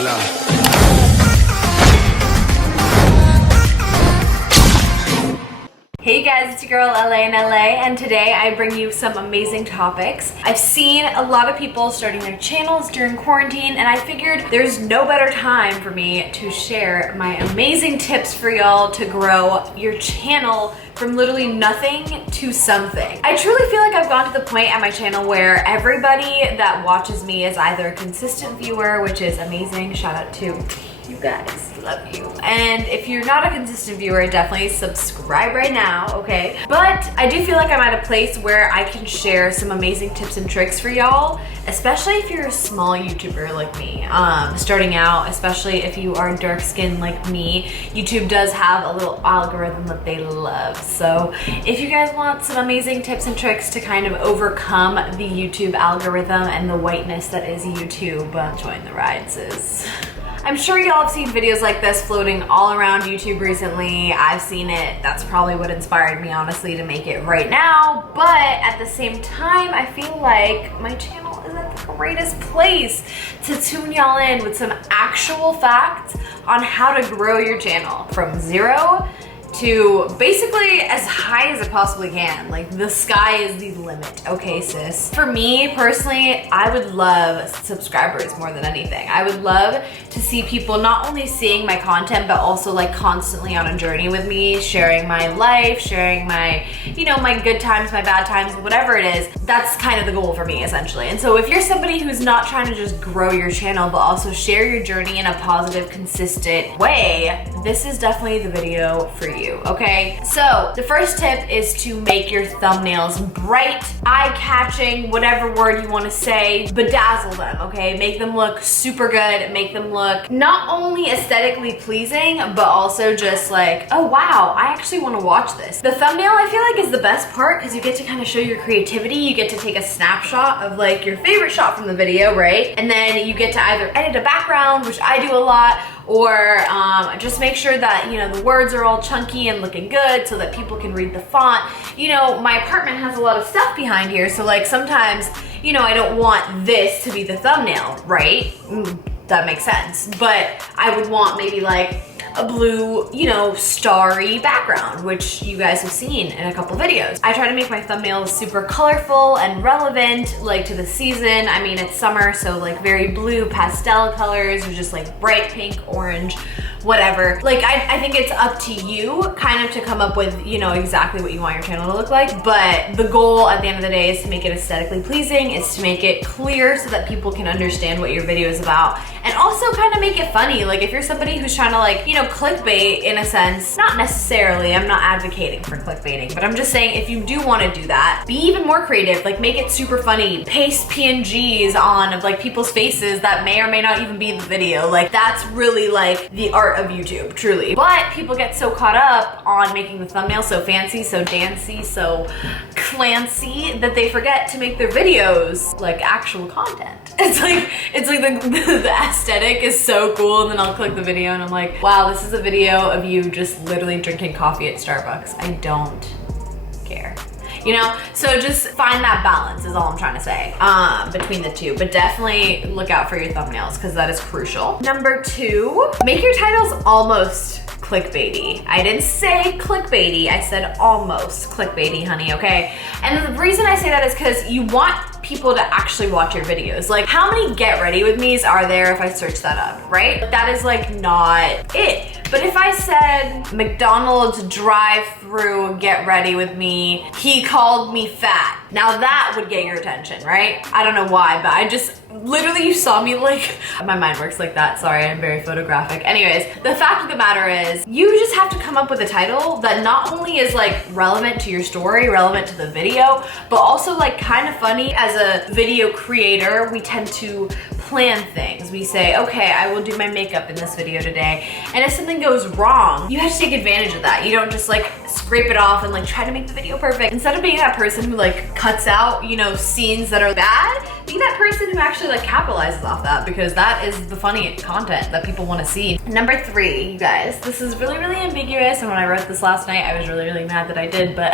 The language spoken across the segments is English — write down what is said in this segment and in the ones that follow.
Hola. Hey guys, it's your girl LA in LA, and today I bring you some amazing topics. I've seen a lot of people starting their channels during quarantine, and I figured there's no better time for me to share my amazing tips for y'all to grow your channel from literally nothing to something. I truly feel like I've gone to the point at my channel where everybody that watches me is either a consistent viewer, which is amazing, shout out to you guys, love you. And if you're not a consistent viewer, definitely subscribe right now, okay? But I do feel like I'm at a place where I can share some amazing tips and tricks for y'all, especially if you're a small YouTuber like me, starting out, especially if you are dark skinned like me. YouTube does have a little algorithm that they love. So if you guys want some amazing tips and tricks to kind of overcome the YouTube algorithm and the whiteness that is YouTube, join the ride, sis. I'm sure y'all have seen videos like this floating all around YouTube recently. I've seen it. That's probably what inspired me, honestly, to make it right now. But at the same time, I feel like my channel is at the greatest place to tune y'all in with some actual facts on how to grow your channel from zero to basically as high as it possibly can. Like, the sky is the limit, okay, sis? For me personally, I would love subscribers more than anything. I would love to see people not only seeing my content, but also like constantly on a journey with me, sharing my life, sharing my, you know, my good times, my bad times, whatever it is. That's kind of the goal for me, essentially. And so if you're somebody who's not trying to just grow your channel, but also share your journey in a positive, consistent way, this is definitely the video for you. Okay, so the first tip is to make your thumbnails bright, eye-catching, whatever word you want to say, bedazzle them, okay? Make them look super good, make them look not only aesthetically pleasing, but also just like, oh wow, I actually want to watch this. The thumbnail, I feel like, is the best part because you get to kind of show your creativity. You get to take a snapshot of like your favorite shot from the video, right? And then you get to either edit a background, which I do a lot, or just make sure that, you know, the words are all chunky and looking good so that people can read the font. You know, my apartment has a lot of stuff behind here, so like sometimes, you know, I don't want this to be the thumbnail, right? That makes sense. But I would want maybe like a blue, you know, starry background, which you guys have seen in a couple videos. I try to make my thumbnails super colorful and relevant, like to the season. I mean, it's summer, so like very blue pastel colors, or just like bright pink, orange, whatever. Like, I think it's up to you kind of to come up with, you know, exactly what you want your channel to look like. But the goal at the end of the day is to make it aesthetically pleasing, is to make it clear so that people can understand what your video is about, and also kind of make it funny. Like, if you're somebody who's trying to, like, you know, clickbait in a sense, not necessarily, I'm not advocating for clickbaiting, but I'm just saying if you do want to do that, be even more creative. Like, make it super funny. Paste PNGs on of like people's faces that may or may not even be in the video. Like, that's really like the art of YouTube, truly. But people get so caught up on making the thumbnail so fancy, so dancy, so clancy that they forget to make their videos like actual content. It's like the aesthetic is so cool, and then I'll click the video and I'm like, wow, this is a video of you just literally drinking coffee at Starbucks. I don't care. You know, so just find that balance is all I'm trying to say between the two. But definitely look out for your thumbnails because that is crucial. Number 2, make your titles almost clickbaity. I didn't say clickbaity, I said almost clickbaity, honey, okay? And the reason I say that is because you want people to actually watch your videos. Like, how many get ready with me's are there if I search that up, right? That is like not it. But if I said McDonald's drive-through get ready with me, he called me fat, now that would get your attention, right? I don't know why, but I just, literally, you saw me like, my mind works like that, sorry, I'm very photographic. Anyways, the fact of the matter is, you just have to come up with a title that not only is like relevant to your story, relevant to the video, but also like kind of funny. As a video creator, we tend to plan things. We say, okay, I will do my makeup in this video today. And if something goes wrong, you have to take advantage of that. You don't just like scrape it off and like try to make the video perfect. Instead of being that person who like cuts out, you know, scenes that are bad, be that person who actually like capitalizes off that, because that is the funny content that people want to see. Number 3, you guys, this is really, really ambiguous. And when I wrote this last night, I was really, really mad that I did, but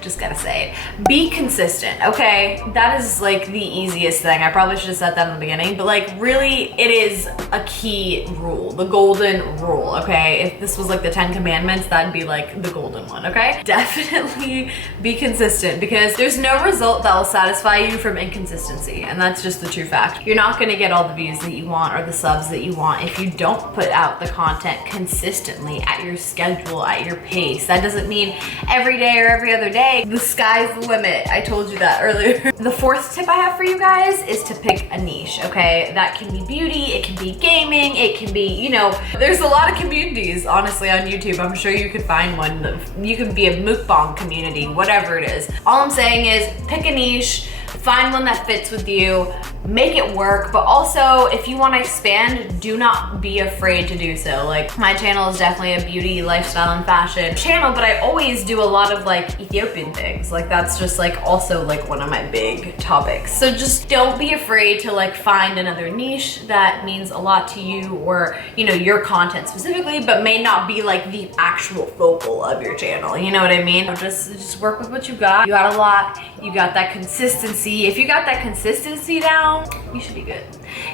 Just gotta say it. Be consistent, okay? That is like the easiest thing. I probably should have said that in the beginning, but like really it is a key rule, the golden rule, okay? If this was like the 10 commandments, that'd be like the golden one, okay? Definitely be consistent, because there's no result that will satisfy you from inconsistency, and that's just the true fact. You're not gonna get all the views that you want or the subs that you want if you don't put out the content consistently at your schedule, at your pace. That doesn't mean every day or every other day. The sky's the limit. I told you that earlier. The fourth tip I have for you guys is to pick a niche, okay? That can be beauty, it can be gaming, it can be, you know, there's a lot of communities, honestly, on YouTube. I'm sure you could find one. You could be a mukbang community, whatever it is. All I'm saying is pick a niche, find one that fits with you, make it work, but also if you want to expand, do not be afraid to do so. Like, my channel is definitely a beauty, lifestyle, and fashion channel, but I always do a lot of like Ethiopian things. Like, that's just like also like one of my big topics. So just don't be afraid to like find another niche that means a lot to you, or, you know, your content specifically, but may not be like the actual focal of your channel. You know what I mean? Just work with what you got. You got a lot. You got that consistency. If you got that consistency down, you should be good.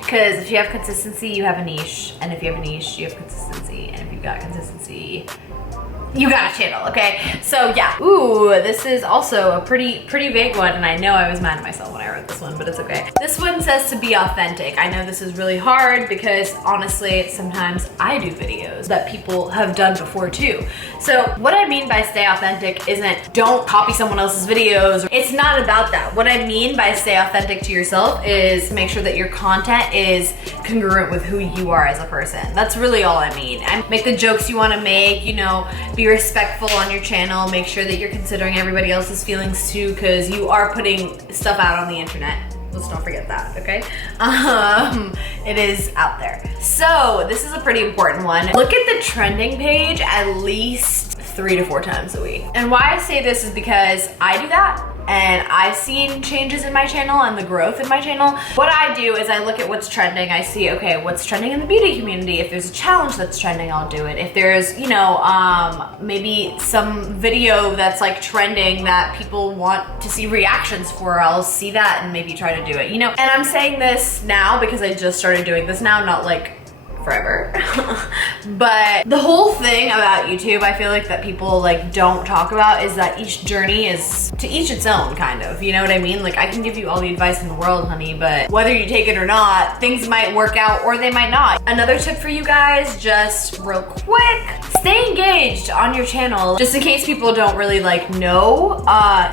Because if you have consistency, you have a niche. And if you have a niche, you have consistency. And if you got consistency, you got a channel, okay? So yeah. Ooh, this is also a pretty vague one, and I know I was mad at myself when I wrote this one, but it's okay. This one says to be authentic. I know this is really hard because honestly, sometimes I do videos that people have done before too. So what I mean by stay authentic isn't don't copy someone else's videos. It's not about that. What I mean by stay authentic to yourself is make sure that your content is congruent with who you are as a person. That's really all I mean. And make the jokes you wanna make, you know, be respectful on your channel, make sure that you're considering everybody else's feelings too, because you are putting stuff out on the internet. Let's not forget that, okay? It is out there. So this is a pretty important one. Look at the trending page at least 3 to 4 times a week. And why I say this is because I do that, and I've seen changes in my channel and the growth in my channel. What I do is I look at what's trending. I see, okay, what's trending in the beauty community. If there's a challenge that's trending, I'll do it. If there's, you know, maybe some video that's like trending that people want to see reactions for, I'll see that and maybe try to do it, you know? And I'm saying this now because I just started doing this now, not like forever. But the whole thing about YouTube, I feel like that people like don't talk about, is that each journey is to each its own, kind of, you know what I mean? Like, I can give you all the advice in the world, honey, but whether you take it or not, things might work out or they might not. Another tip for you guys, just real quick, stay engaged on your channel. Just in case people don't really like know,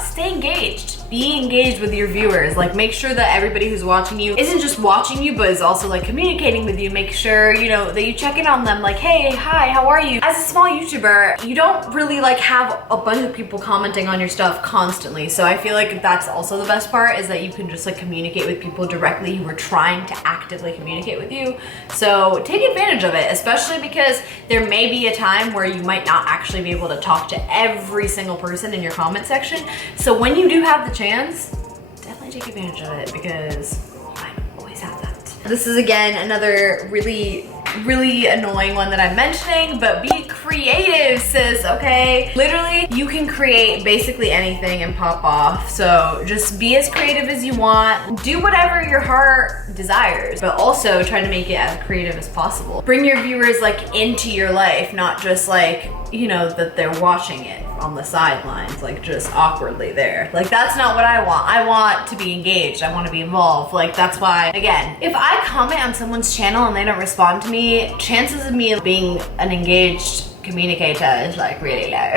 stay engaged. Be engaged with your viewers. Like, make sure that everybody who's watching you isn't just watching you, but is also like communicating with you. Make sure, you know, that you check in on them, like, hey, hi, how are you? As a small YouTuber, you don't really like have a bunch of people commenting on your stuff constantly. So I feel like that's also the best part, is that you can just like communicate with people directly who are trying to actively communicate with you. So take advantage of it, especially because there may be a time where you might not actually be able to talk to every single person in your comment section. So when you do have the chance, definitely take advantage of it, because I always have that. This is again another really annoying one that I'm mentioning, but be creative, sis, okay? Literally, you can create basically anything and pop off. So just be as creative as you want. Do whatever your heart desires, but also try to make it as creative as possible. Bring your viewers like into your life, not just like, you know, that they're watching it on the sidelines, like just awkwardly there. Like, that's not what I want. I want to be engaged. I want to be involved. Like, that's why, again, if I comment on someone's channel and they don't respond to me, chances of me being an engaged communicator is like really low.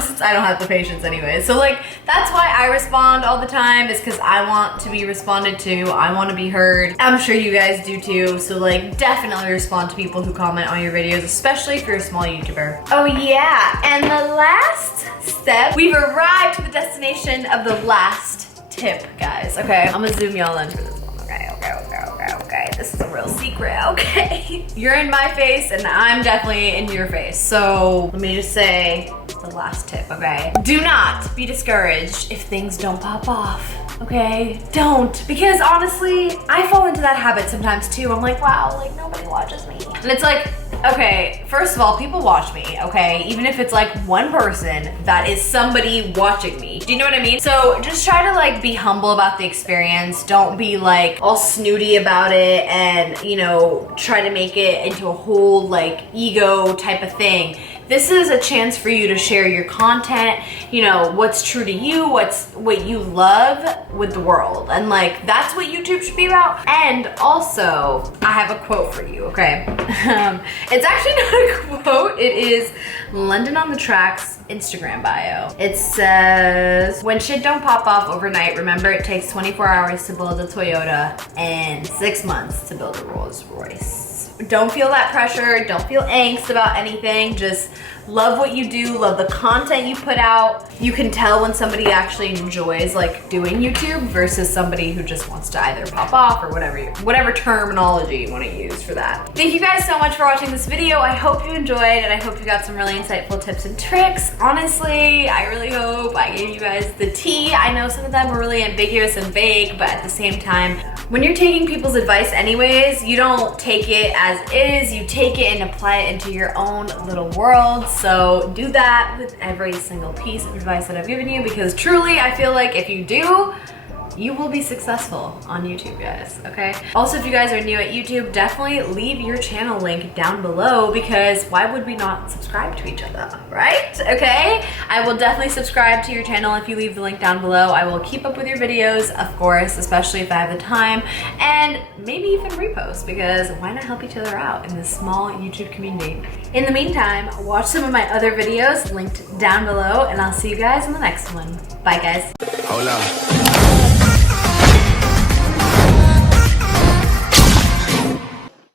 Since I don't have the patience anyway. So like, that's why I respond all the time, is because I want to be responded to. I want to be heard. I'm sure you guys do too. So like, definitely respond to people who comment on your videos, especially if you're a small YouTuber. Oh yeah, and the last step, we've arrived to the destination of the last tip, guys. Okay, I'm gonna zoom y'all in for this one. Okay, this is a real secret, okay? You're in my face and I'm definitely in your face. So let me just say the last tip, okay? Do not be discouraged if things don't pop off, okay? Don't, because honestly, I fall into that habit sometimes too. I'm like, wow, like nobody watches me. And it's like, Okay, first of all, people watch me, okay? Even if it's like one person, that is somebody watching me. Do you know what I mean? So just try to like be humble about the experience. Don't be like all snooty about it and, you know, try to make it into a whole like ego type of thing. This is a chance for you to share your content, you know, what's true to you, what you love with the world. And like, that's what YouTube should be about. And also, I have a quote for you, okay? It's actually not a quote, it is London on the Track's Instagram bio. It says, when shit don't pop off overnight, remember it takes 24 hours to build a Toyota and 6 months to build a Rolls Royce. Don't feel that pressure, don't feel angst about anything, just love what you do, love the content you put out. You can tell when somebody actually enjoys like doing YouTube versus somebody who just wants to either pop off or whatever terminology you want to use for that. Thank you guys so much for watching this video. I hope you enjoyed and I hope you got some really insightful tips and tricks. Honestly, I really hope I gave you guys the tea. I know some of them were really ambiguous and vague, but at the same time, when you're taking people's advice anyways, you don't take it as is, you take it and apply it into your own little world. So do that with every single piece of advice that I've given you, because truly I feel like if you do, you will be successful on YouTube, guys, okay? Also, if you guys are new at YouTube, definitely leave your channel link down below, because why would we not subscribe to each other, right? Okay? I will definitely subscribe to your channel if you leave the link down below. I will keep up with your videos, of course, especially if I have the time, and maybe even repost, because why not help each other out in this small YouTube community? In the meantime, watch some of my other videos linked down below, and I'll see you guys in the next one. Bye, guys. Hola.